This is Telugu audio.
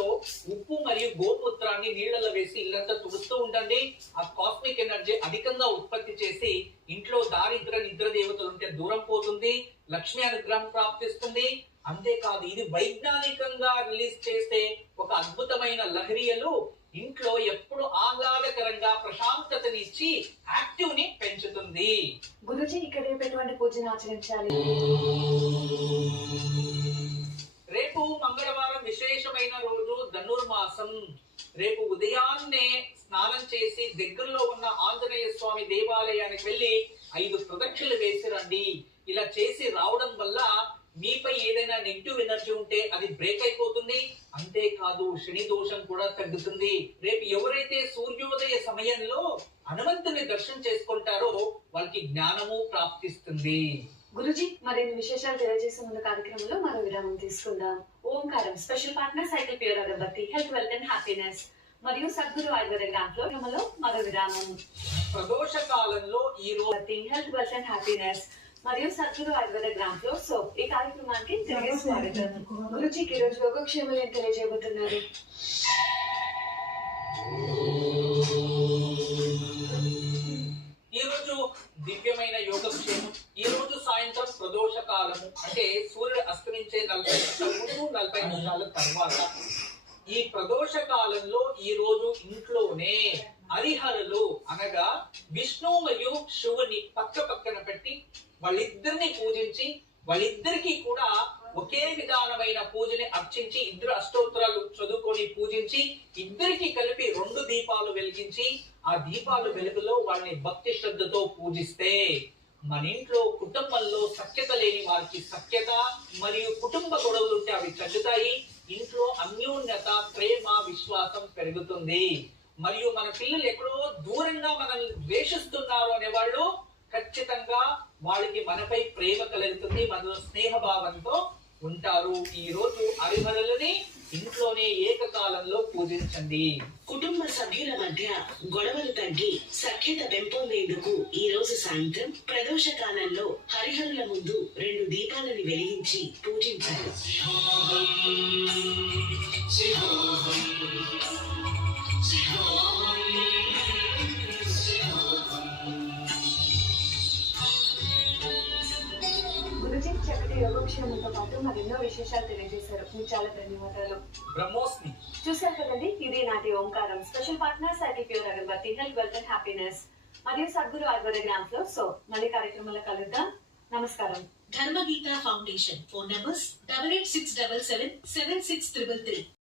ఇంట్లో ఉప్పు మరియు గోమూత్రాన్ని నీళ్ళలో వేసి ఇల్లంతా తుడుస్తూ ఉండండి. ఆ కాస్మిక్ ఎనర్జీ అధికంగా ఉత్పత్తి చేసి ఇంట్లో దారిద్ర నిద్ర దేవతలు ఉంటే దూరం పోతుంది లక్ష్మి అనుగ్రహం ప్రాప్తిస్తుంది. అంతేకాదు ఇది వైజ్ఞానికంగా రిలీజ్ చేసే ఒక అద్భుతమైన లహరియలు. ఇంట్లో ఎప్పుడు ఆహ్లాదకరంగా ప్రశాంతతనిచ్చి యాక్టివ్ని పెంచుతుంది. గురుజీ ఇక్కడ ఎటువంటి పూజను ఆచరించాలి రేపు మంగళవారం విశేషమైన రోజు ధనుర్మాసం రేపు ఉదయాన్నే స్నానం చేసి దగ్గరలో ఉన్న ఆంజనేయ స్వామి దేవాలయానికి వెళ్ళి ఐదు ప్రదక్షిణలు వేసి రండి. ఇలా చేసి రావడం వల్ల మీపై ఏదైనా నెగిటివ్ ఎనర్జీ ఉంటే అది బ్రేక్ అయిపోతుంది. అంతేకాదు శని దోషం కూడా తగ్గుతుంది. రేపు ఎవరైతే సూర్యోదయ సమయంలో హనుమంతుని దర్శనం చేసుకుంటారో వాళ్ళకి జ్ఞానము ప్రాప్తిస్తుంది. గురుజీ మరిన్ని విశేషాలు తెలియజేసే ముందు కార్యక్రమంలో మరో విరామం తీసుకుందాం. Omkaram special partner cycle pure agarbatti health wealth and happiness మరియు సద్గురు ఆయుర్వేద గ్రామ్లో క్రమంలో మరో విరామం. ప్రదోష కాలంలో ఈ రోజు హెల్త్ వెల్త్ అండ్ హ్యాపీనెస్ మరియు సద్గురు ఆయుర్వేద గ్రామ్లో సో ఈ కార్యక్రమానికి తిరిగి స్వాగతం గురుజీకి ఈ రోజు యోగక్షేమాలు ఏం తెలియజేయబోతున్నారు? కాలము అంటే సూర్యుడు అస్తమించే నలభై నిమిషాల ముందు నలభై నిమిషాల తర్వాత ఈ ప్రదోష కాలంలో ఈ రోజు ఇంట్లోనే హరిహరులు అనగా విష్ణు మరియు శివుని పక్క పక్కన పెట్టి వాళ్ళిద్దరిని పూజించి వాళ్ళిద్దరికీ కూడా ఒకే విధానమైన పూజని అర్చించి ఇద్దరు అష్టోత్తరాలు చదువుకొని పూజించి ఇద్దరికి కలిపి రెండు దీపాలు వెలిగించి ఆ దీపాలు వెలుగులో వాళ్ళని భక్తి శ్రద్ధతో పూజిస్తే మన ఇంట్లో కుటుంబంలో సఖ్యత లేని వారికి సఖ్యత మరియు కుటుంబ గొడవలు ఉంటే అవి తగ్గుతాయి. ఇంట్లో అన్యోన్యత ప్రేమ విశ్వాసం పెరుగుతుంది. మరియు మన పిల్లలు ఎక్కడో దూరంగా మనల్ని ద్వేషిస్తున్నారు అనే వాళ్ళు ఖచ్చితంగా వాళ్ళకి మనపై ప్రేమ కలుగుతుంది మన స్నేహభావంతో ఉంటారు. ఈ రోజు హరిహరులని ఇంట్లోనే ఏకకాలంలో పూజించండి. కుటుంబ సభ్యుల మధ్య గొడవలు తగ్గి సఖ్యత ఈ రోజు సాయంత్రం ప్రదోష కాలంలో హరిహరుల ముందు రెండు దీపాలను వెలిగించి పూజించారు. యోగక్షేమంతో పాటు మరెన్నో విశేషాలు తెలియజేశారు. మీకు చాలా ధన్యవాదాలు. బ్రహ్మోస్మి. చూశారు కదండి ఇది నాటి Omkaram. Special partner pure agarbatti health wealth and happiness. మరియు సద్గురు ఆయుర్వేద గ్రామ్స్లో సో మళ్ళీ కార్యక్రమంలో కలుద్దాం. నమస్కారం. Dharmageetha foundation phone numbers double eight six double seven seven six triple three.